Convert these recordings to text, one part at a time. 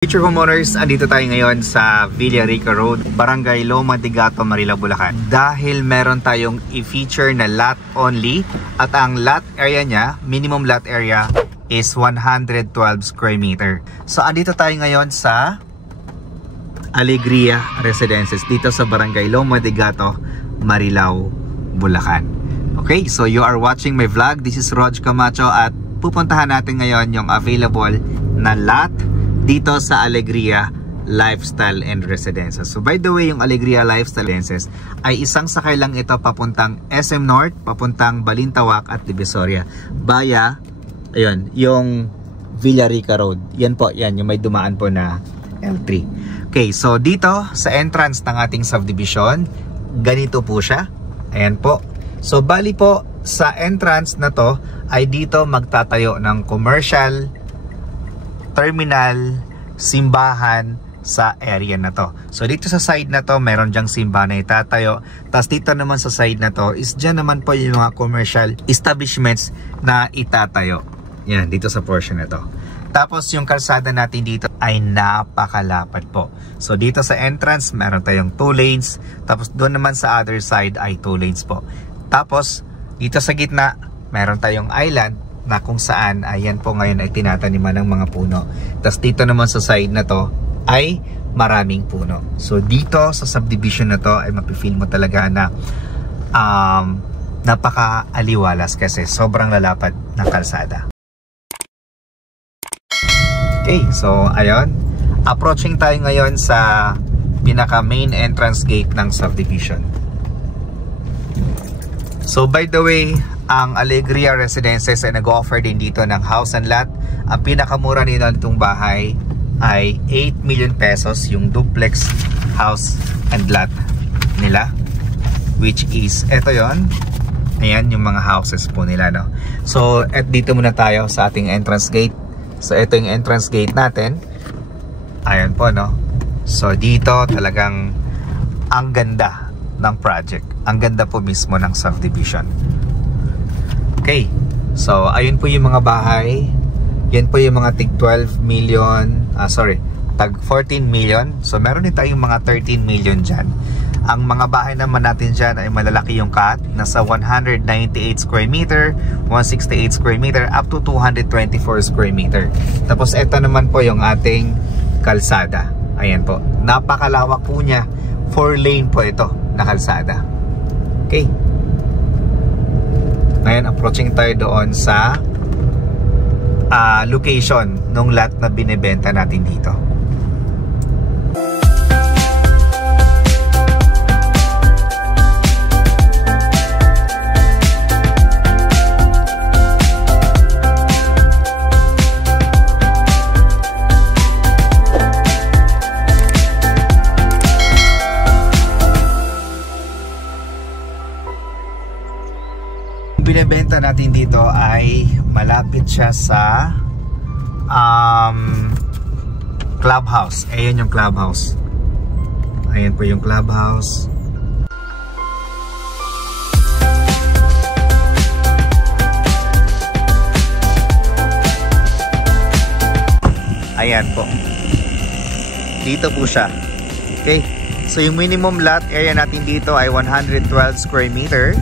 Future homeowners, andito tayo ngayon sa Villarica Road, Barangay Loma de Gato, Marilao, Bulacan. Dahil meron tayong i-feature na lot only at ang lot area niya, minimum lot area is 112 square meter. So andito tayo ngayon sa Alegria Residences dito sa Barangay Loma de Gato, Marilao, Bulacan. Okay, so you are watching my vlog. This is Rog Camacho at pupuntahan natin ngayon yung available na lot dito sa Alegria Lifestyle and Residences. So by the way, yung Alegria Lifestyle Residences ay isang sakay lang ito papuntang SM North, papuntang Balintawak at Divisoria via ayun, yung Villarica Road. Yan po, yan yung may dumaan po na L3. Okay, so dito sa entrance ng ating subdivision, ganito po siya. Ayan po. So bali po sa entrance na to ay dito magtatayo ng commercial terminal, simbahan sa area na to. So dito sa side na to, meron dyang simbahan na itatayo. Tapos dito naman sa side na to, is dyan naman po yung mga commercial establishments na itatayo. Yan, dito sa portion na to. Tapos yung kalsada natin dito ay napakalapad po. So dito sa entrance, meron tayong 2 lanes. Tapos doon naman sa other side ay 2 lanes po. Tapos dito sa gitna, meron tayong island na kung saan, ayan po ngayon ay tinataniman ng mga puno. Tapos dito naman sa side na to ay maraming puno. So dito sa subdivision na to ay mapifeel mo talaga na napaka-aliwalas kasi sobrang lalapad ng kalsada. Okay, so ayun, approaching tayo ngayon sa pinaka main entrance gate ng subdivision. So by the way, ang Alegria Residences ay nag-offer din dito ng house and lot. Ang pinakamura nila nitong bahay ay 8 million pesos yung duplex house and lot nila, which is eto yon. Ayan yung mga houses po nila, no? So at dito muna tayo sa ating entrance gate. So ito yung entrance gate natin. Ayan po, no? So dito talagang ang ganda ng project. Ang ganda po mismo ng subdivision. Okay, so ayun po yung mga bahay. Yan po yung mga tig 12 million, tag 14 million. So meron din tayong mga 13 million dyan. Ang mga bahay naman natin dyan ay malalaki yung cut. Nasa 198 square meter, 168 square meter, up to 224 square meter. Tapos ito naman po yung ating kalsada. Ayan po, napakalawak po niya. 4 lane po ito na kalsada. Okay, ngayon approaching tayo doon sa location ng lot na binebenta natin dito. Binebenta natin dito ay malapit siya sa clubhouse. Ayan yung clubhouse. Ayan po yung clubhouse. Ayan po. Dito po siya. Okay. So yung minimum lot area natin dito ay 112 square meter.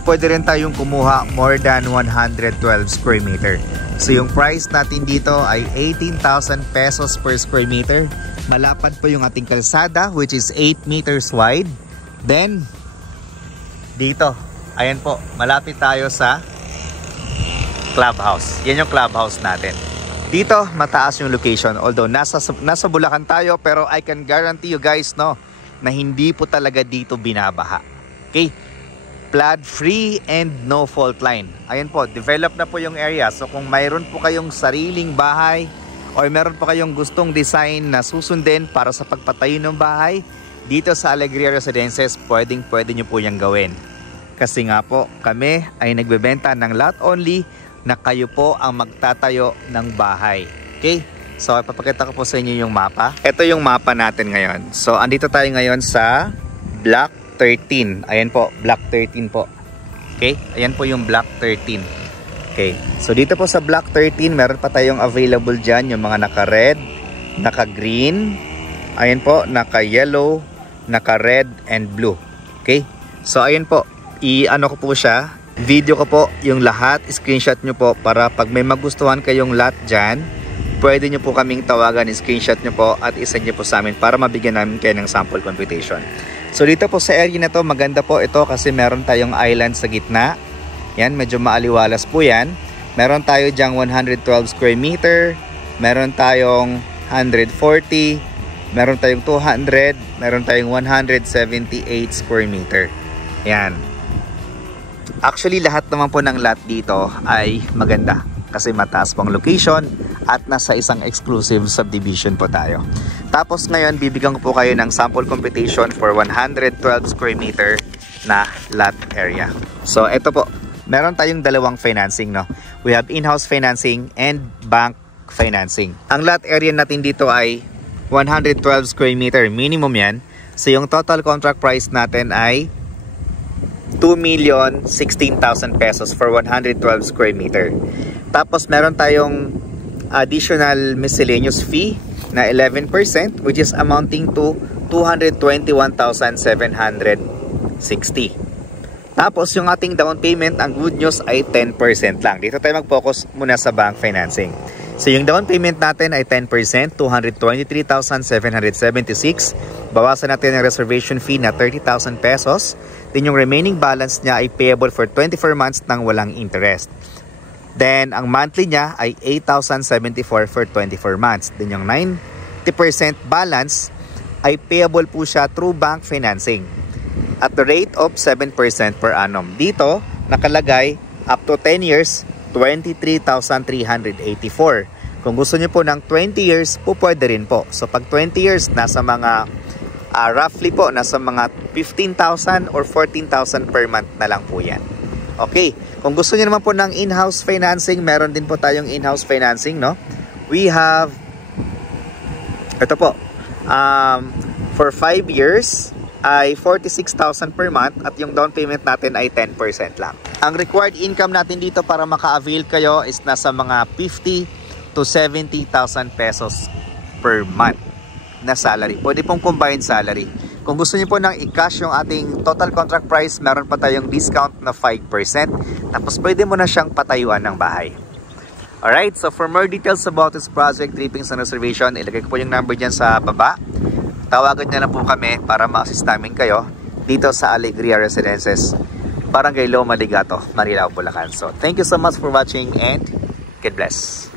Pwede rin tayong kumuha more than 112 square meter. So yung price natin dito ay 18,000 pesos per square meter. Malapad po yung ating kalsada, which is 8 meters wide. Then dito, ayan po, malapit tayo sa clubhouse. Yan yung clubhouse natin. Dito mataas yung location, although nasa Bulacan tayo, pero I can guarantee you guys, no, na hindi po talaga dito binabaha. Okay, flood free and no fault line. Ayan po, develop na po yung area. So kung mayroon po kayong sariling bahay or meron po kayong gustong design na susundin para sa pagpatayo ng bahay, dito sa Alegria Residences, pwede nyo po yung gawin. Kasi nga po, kami ay nagbebenta ng lot only na kayo po ang magtatayo ng bahay. Okay? So ipapakita ko po sa inyo yung mapa. Ito yung mapa natin ngayon. So andito tayo ngayon sa block 13. Ayan po, block 13 po. Okay? Ayan po yung block 13. Okay. So dito po sa block 13, meron pa tayong available dyan, yung mga naka-red, naka-green, ayan po, naka-yellow, naka-red and blue. Okay? So ayun po, i-ano ko po siya, video ko po yung lahat, screenshot nyo po para pag may magustuhan kayong lot dyan, pwede nyo po kaming tawagan, screenshot nyo po at isend nyo po sa amin para mabigyan namin kayo ng sample computation. So dito po sa area na to, maganda po ito kasi meron tayong island sa gitna. Yan, medyo maaliwalas po yan. Meron tayo dyang 112 square meter, meron tayong 140, meron tayong 200, meron tayong 178 square meter. Yan. Actually, lahat naman po ng lot dito ay maganda kasi mataas pong location at nasa isang exclusive subdivision po tayo. Tapos ngayon, bibigyan ko po kayo ng sample computation for 112 square meter na lot area. So, ito po. Meron tayong dalawang financing, no? We have in-house financing and bank financing. Ang lot area natin dito ay 112 square meter, minimum yan. So yung total contract price natin ay 2,016,000 pesos for 112 square meter. Tapos meron tayong additional miscellaneous fee na 11% which is amounting to 221,760. Tapos yung ating down payment, ang good news ay 10% lang. Dito tayo mag-focus muna sa bank financing. So yung down payment natin ay 10%, 223,776. Bawasan natin ang reservation fee na 30,000 pesos. Then yung remaining balance niya ay payable for 24 months nang walang interest. Then ang monthly niya ay 8,074 for 24 months. Then yung 90% balance ay payable po siya through bank financing at the rate of 7% per annum. Dito nakalagay up to 10 years, 23,384. Kung gusto niyo po ng 20 years, po pwede rin po. So pag 20 years, nasa mga roughly po, nasa mga 15,000 or 14,000 per month na lang po yan. Okay, kung gusto niyo naman po ng in-house financing, meron din po tayong in-house financing, no? We have, ito po, for 5 years, ay 46,000 per month at yung down payment natin ay 10% lang. Ang required income natin dito para maka-avail kayo is nasa mga 50 to 70,000 pesos per month na salary. Pwede pong combined salary. Kung gusto niyo po nang i-cash yung ating total contract price, meron pa tayong discount na 5%. Tapos pwede mo na siyang patayuan ng bahay. Alright, so for more details about this project, trippings and reservation, ilagay ko po yung number dyan sa baba. Tawagan niyo na po kami para ma-assist namin kayo dito sa Alegria Residences, Barangay Loma Ligato, Marilao, Bulacan. So, thank you so much for watching and God bless.